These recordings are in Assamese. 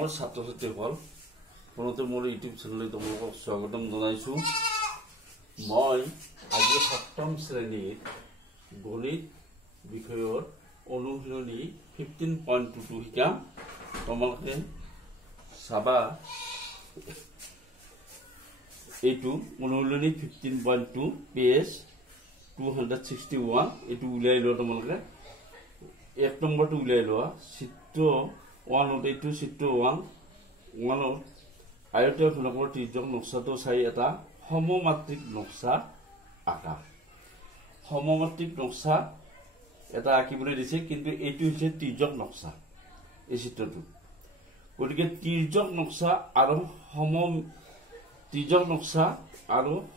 মোৰ ছাত্ৰ ছাত্ৰীসকল পুনতে মোৰ ইউটিউব চেনেললৈ তোমালোকক স্বাগতম জনাইছো। মই আজি সপ্তম শ্ৰেণীৰ গণিত বিষয়ৰ অনুশীলনী 15.22 শিকাম। তোমালোকে চাবা এইটো অনুশীলনী 15.2 পেজ 261 এইটো উলাই লোৱা। তোমালোকে এক নম্বৰটো উলাই লোৱা। চিত্ৰ 1 এইটো চিত্ৰ 1 আয়তীয় ঘনকৰ ত্ৰিজ্যক নক্সাটো চাই এটা সমমাত্ৰিক নক্সা আঁকা। সমমাত্ৰিক নক্সা এটা আঁকিবলৈ দিছে, কিন্তু এইটো হৈছে ত্ৰিজ্যক নক্সা। এই চিত্ৰটো গতিকে ত্ৰিজ্যক নক্সা আৰু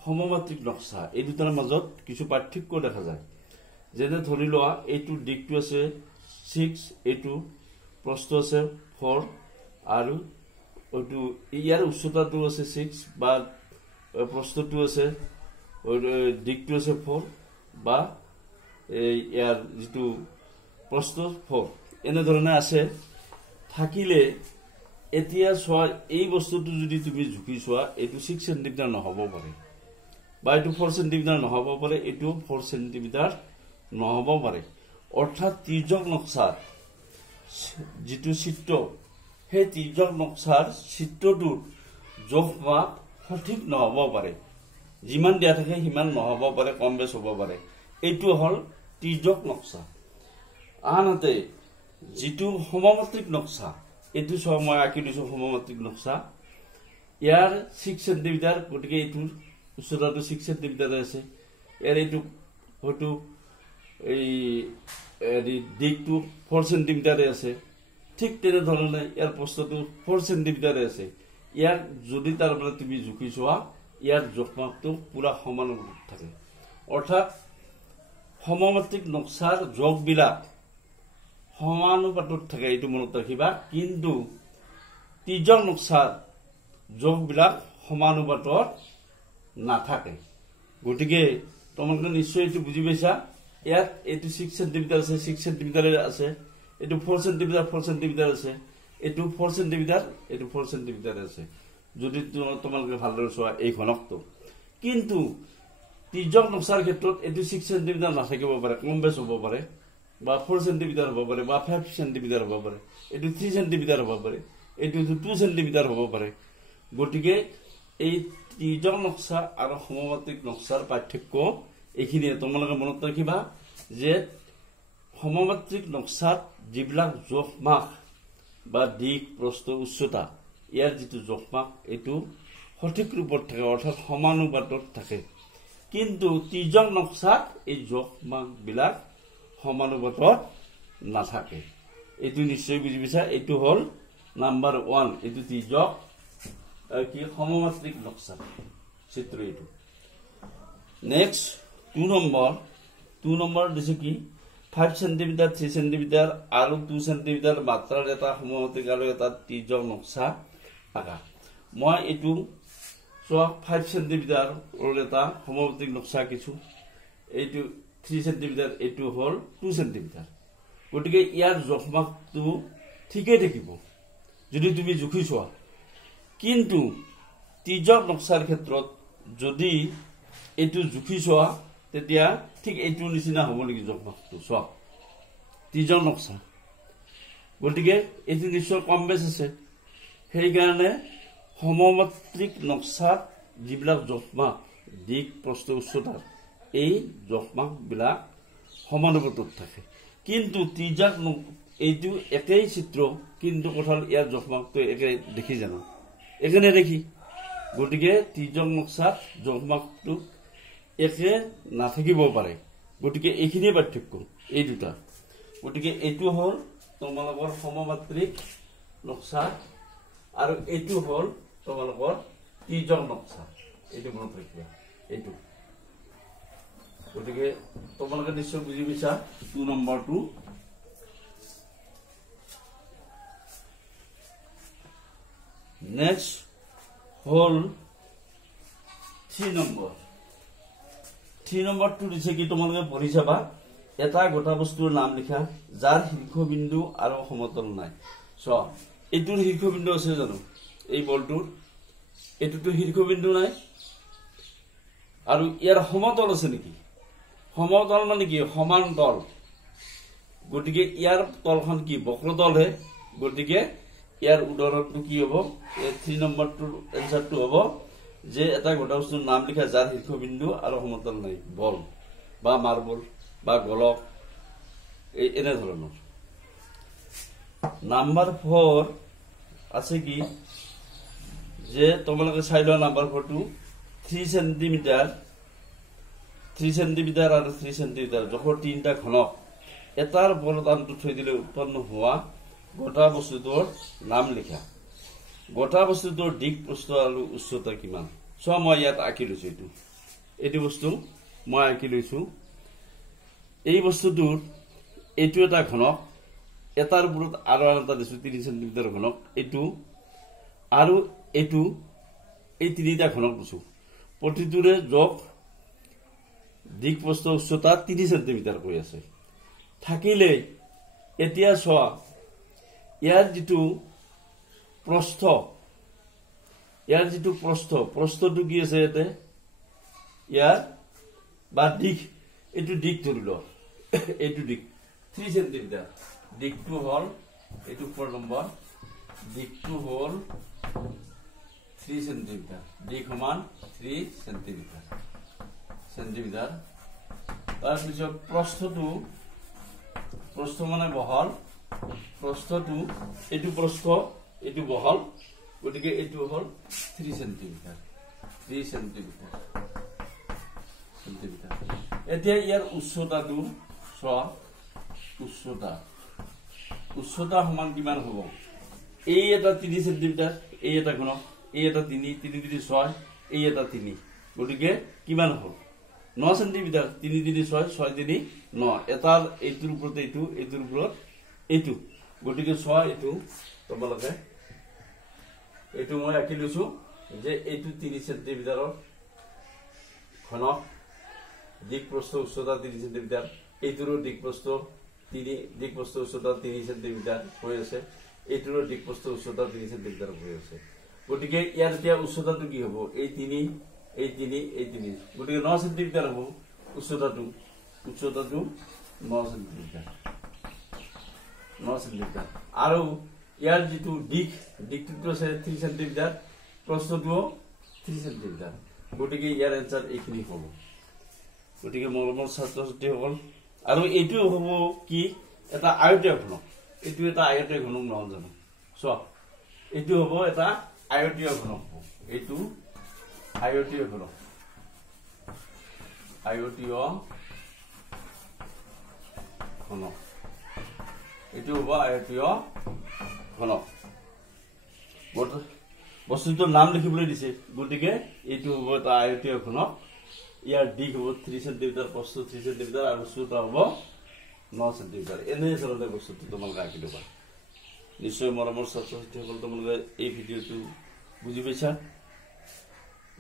সমমাত্ৰিক নক্সা এই দুটাৰ মাজত কিছু পাৰ্থক্য দেখা যায়। যেনে ধৰি লোৱা এইটো দিকটো আছে 6, এইটো প্ৰস্থ আছে 4 আৰু এইটো ইয়াৰ উচ্চতাটো আছে 6 বা প্ৰস্থটো আছে দিকটো আছে 4 বা ইয়াৰ যিটো প্ৰস্থ 4 এনেধৰণে আছে থাকিলে। এতিয়া চোৱা এই বস্তুটো যদি তুমি ঝুকি চোৱা এইটো 6 সেন্টিমিটাৰ নহ'ব পাৰে বা এইটো 4 সেন্টিমিটাৰ নহ'ব পাৰে, এইটো 4 সেন্টিমিটাৰ নহ'ব পাৰে। অৰ্থাৎ ত্ৰিজ্যক নক্সাৰ যিটো চিত্ৰ সেই ত্ৰিজ্যক নক্সাৰ চিত্ৰটোৰ জোখ মাপ সঠিক নহ'ব পাৰে। যিমান দিয়া থাকে সিমান নহ'ব পাৰে, কম বেছ হ'ব পাৰে। এইটো হ'ল ত্ৰিজ্যক নক্সা। আনহাতে যিটো সমমাত্ৰিক নক্সা, এইটো চোৱা মই আঁকি দিছো সমমাত্ৰিক নক্সা। ইয়াৰ 6 সেন্টিমিটাৰ, গতিকে এইটোৰ উচ্চতাটো 6 সেন্টিমিটাৰ আছে। ইয়াৰ এইটো হয়তো এই দিকটো 4 সেন্টিমিটাৰে আছে। ঠিক তেনেধৰণে ইয়াৰ প্ৰস্থটো 4 সেন্টিমিটাৰে আছে। ইয়াক যদি তাৰপৰা তুমি জুখি চোৱা ইয়াৰ জোখমাপটো পুৰা সমানুপাতিক থাকে। অৰ্থাৎ সমমাত্ৰিক নক্সাৰ জোখবিলাক সমানুপাতত থাকে, এইটো মনত ৰাখিবা। কিন্তু ত্ৰিজ্যক নক্সাৰ জোখবিলাক সমানুপাতত নাথাকে। গতিকে তোমালোকে নিশ্চয় এইটো বুজি পাইছা। ইয়াত এইটো 6 সেন্টিমিটাৰ আছে, 6 সেন্টিমিটাৰ আছে। এইটো 4 সেন্টিমিটাৰ 4 সেন্টিমিটাৰ আছে। এইটো 4 সেন্টিমিটাৰ, এইটো 4 সেন্টিমিটাৰ আছে যদি তোমালোকে ভালদৰে চোৱা এই ঘনকটো। কিন্তু ত্ৰিজ্যক নক্সাৰ ক্ষেত্ৰত এইটো 6 সেন্টিমিটাৰ নাথাকিব পাৰে, কম বেছ হ'ব পাৰে, বা 4 সেন্টিমিটাৰ হ'ব পাৰে, বা 5 সেন্টিমিটাৰ হ'ব পাৰে। এইটো 3 সেন্টিমিটাৰ হ'ব পাৰে, এইটো 2 সেন্টিমিটাৰ হ'ব পাৰে। গতিকে এই ত্ৰিজ্যক নক্সা আৰু সমমাত্ৰিক নক্সাৰ পাৰ্থক্য এইখিনিয়ে। তোমালোকে মনত ৰাখিবা যে সমমাত্ৰিক নক্সাত যিবিলাক জোখমাপ বা দিক প্ৰস্থ উচ্চতা ইয়াৰ যিটো জোখমাপ এইটো সঠিক ৰূপত থাকে, অৰ্থাৎ সমানুপাতত থাকে। কিন্তু ত্ৰিজ্যক নক্সাত এই জোখমাপবিলাক সমানুপাতত নাথাকে। এইটো নিশ্চয় বুজি পাইছা। এইটো হ'ল নাম্বাৰ 1, এইটো ত্ৰিজ্যক সমমাত্ৰিক নক্সা চিত্ৰ এইটো। নেক্সট 2 নম্বৰ দিছে কি 5 সেন্টিমিটাৰ 3 সেন্টিমিটাৰ আৰু 2 সেন্টিমিটাৰ মাত্ৰাৰ এটা সমমাত্ৰিক আৰু এটা ত্ৰিজ্যক নক্সা আঁকা। মই এইটো চোৱা 5 সেন্টিমিটাৰ এটা সমমাত্ৰিক নক্সা আঁকিছো। এইটো 3 সেন্টিমিটাৰ, এইটো হ'ল 2 সেন্টিমিটাৰ। গতিকে ইয়াৰ জোখমাপটো ঠিকেই থাকিব যদি তুমি জুখি চোৱা। কিন্তু ত্ৰিজ্যক নক্সাৰ ক্ষেত্ৰত যদি এইটো জুখি চোৱা তেতিয়া ঠিক এইটোৰ নিচিনা হ'ব নেকি জোখমাপটো? চোৱা ত্ৰিজ্যক নক্সা, গতিকে এইটো নিশ্চয় কম বেছ আছে। সেইকাৰণে সমমাত্ৰিক নক্সাত যিবিলাক জোখমাপ দিক প্ৰস্থ উচ্চতাৰ এই জোখমাপবিলাক সমানুপাতত থাকে। কিন্তু ত্ৰিজ্যক এইটো একেই চিত্ৰ, কিন্তু কথা হ'ল ইয়াৰ জোখমাপটো একে দেখি জানো? একে নেদেখি। গতিকে ত্ৰিজ্যক নক্সাত জোখমাপটো একে নাথাকিব পাৰে। গতিকে এইখিনিয়ে পাৰ্থক্য এই দুটা। গতিকে এইটো হ'ল তোমালোকৰ সমমাত্ৰিক নক্সা আৰু এইটো হ'ল তোমালোকৰ ত্ৰিজ্যক নক্সা। এইটো মনত ৰাখিবা এইটো। গতিকে তোমালোকে নিশ্চয় বুজি পাইছা 2 নম্বৰটো। নেক্সট হ'ল 3 নম্বৰ। 3 নম্বৰটো দিছে কি তোমালোকে পঢ়ি চাবা। এটা গোটা বস্তুৰ নাম লিখা যাৰ শীৰ্ষবিন্দু আৰু সমতল নাই। চ এইটোৰ শীৰ্ষবিন্দু আছে জানো এই বলটোৰ এইটোতো শীৰ্ষবিন্দু নাই আৰু ইয়াৰ সমতল আছে নেকি সমতল মানে কি সমান তল গতিকে ইয়াৰ তলখন কি বক্ৰতল হে গতিকে ইয়াৰ উদাহৰণটো কি হ'ব 3 নম্বৰটোৰ এনসাৰটো হ'ব যে এটা গোটা বস্তুৰ নাম লিখা যাৰ শীৰ্ষবিন্দু আৰু সমতল নাই বল বা মাৰ্বল বা গোলক এই এনে ধৰণৰ নাম্বাৰ 4 আছে কি যে তোমালোকে চাই লোৱা নাম্বাৰ 4 টো 3 সেন্টিমিটাৰ আৰু 3 সেন্টিমিটাৰ যখন তিনটা ঘনক এটাৰ ওপৰত আনটো থৈ দিলে উৎপন্ন হোৱা গোটা বস্তুটোৰ নাম লিখা গোটা বস্তুটোৰ দিক প্ৰস্থ আৰু উচ্চতা কিমান সো মই ইয়াত আঁকি লৈছো এইটো বস্তু মই আঁকি লৈছো এই বস্তুটোৰ এইটো এটা ঘনক এটাৰ ওপৰত আৰু এটা দিছো 3 সেন্টিমিটাৰ ঘনক এইটো আৰু এইটো এই তিনিটা ঘনক দিছো প্ৰতিটোৰে যোগ দিক প্ৰস্থ উচ্চতা 3 সেন্টিমিটাৰ কৈ আছে থাকিলে এতিয়া সোৱা ইয়াৰ যিটো প্ৰস্থটো কি আছে এতে ইয়াৰ বা দিক এইটো দিক ধৰিল এইটো দিক 3 সেন্টিমিটাৰ দিকটো হল এইটো 4 নম্বৰ দিকটো হল 3 সেন্টিমিটাৰ দিক সমান 3 সেন্টিমিটাৰ তাৰ পিছত প্ৰস্থ মানে বহল প্ৰস্থটো এইটো প্ৰস্থ এইটো বহল গতিকে এইটো হল 3 সেন্টিমিটাৰ এতিয়া ইয়াৰ উচ্চতাটো উচ্চতা সমান কিমান হ'ব এই এটা 3 সেন্টিমিটাৰ এই এটা ঘনক এই এটা 3 3 6 এই এটা 3 গতিকে কিমান হ'ল 9 সেন্টিমিটাৰ 3 3 6 6 3 9 এটাৰ এইটোৰ ওপৰত এইটোৰ ওপৰত এইটো গতিকে 6 এইটো তোমালোকে এইটো মই আঁকি লৈছো যে এইটো 3 সেন্টিমিটাৰৰ ঘনক দিক প্ৰস্থ উচ্চতা 3 সেন্টিমিটাৰ এইটোৰো দিক প্ৰস্থ উচ্চতা 3 সেন্টিমিটাৰ হৈ আছে এইটোৰো দিক প্ৰস্থ উচ্চতা 3 সেন্টিমিটাৰ হৈ আছে গতিকে ইয়াৰ এতিয়া উচ্চতাটো কি হ'ব এই 3 গতিকে 9 সেন্টিমিটাৰ হ'ব উচ্চতাটো 9 সেন্টিমিটাৰ আৰু ইয়াৰ যিটো দিকটো আছে 3 সেন্টিমিটাৰ প্ৰস্থটো 3 সেন্টিমিটাৰ গতিকে ইয়াৰ এনসাৰ এইখিনি হ'ব গতিকে মৰমৰ ছাত্ৰ-ছাত্ৰীসকল আৰু এইটো হ'ব কি এটা আয়তীয় ঘনক এইটো এটা আয়তীয় ঘনক নহয় জানো চোৱা এইটো হ'ব এটা আয়তীয় ঘনক এইটো আয়তীয় ঘনক এইটো হ'ব আয়তীয় ঘনক বস্তুটোৰ নাম লিখিবলৈ দিছে গতিকে এইটো হ'ব এটা আয়তীয় ঘনক ইয়াৰ দিক হ'ব 3 সেন্টিমিটাৰ প্ৰস্থ 3 সেন্টিমিটাৰ আৰু উচ্চতা হ'ব 9 সেন্টিমিটাৰ এনে ধৰণে বস্তুটো তোমালোকে আঁকি ল'বা নিশ্চয় মৰমৰ ছাত্ৰ-ছাত্ৰীসকল তোমালোকে এই ভিডিঅ'টো বুজি পাইছা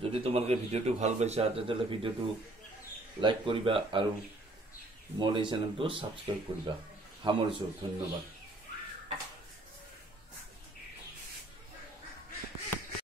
যদি তোমালোকে ভিডিঅ'টো ভাল পাইছা তেতিয়াহ'লে ভিডিঅ'টো লাইক কৰিবা আৰু মোৰ এই চেনেলটো সাবস্ক্ৰাইব কৰিবা সামৰিছোঁ ধন্যবাদ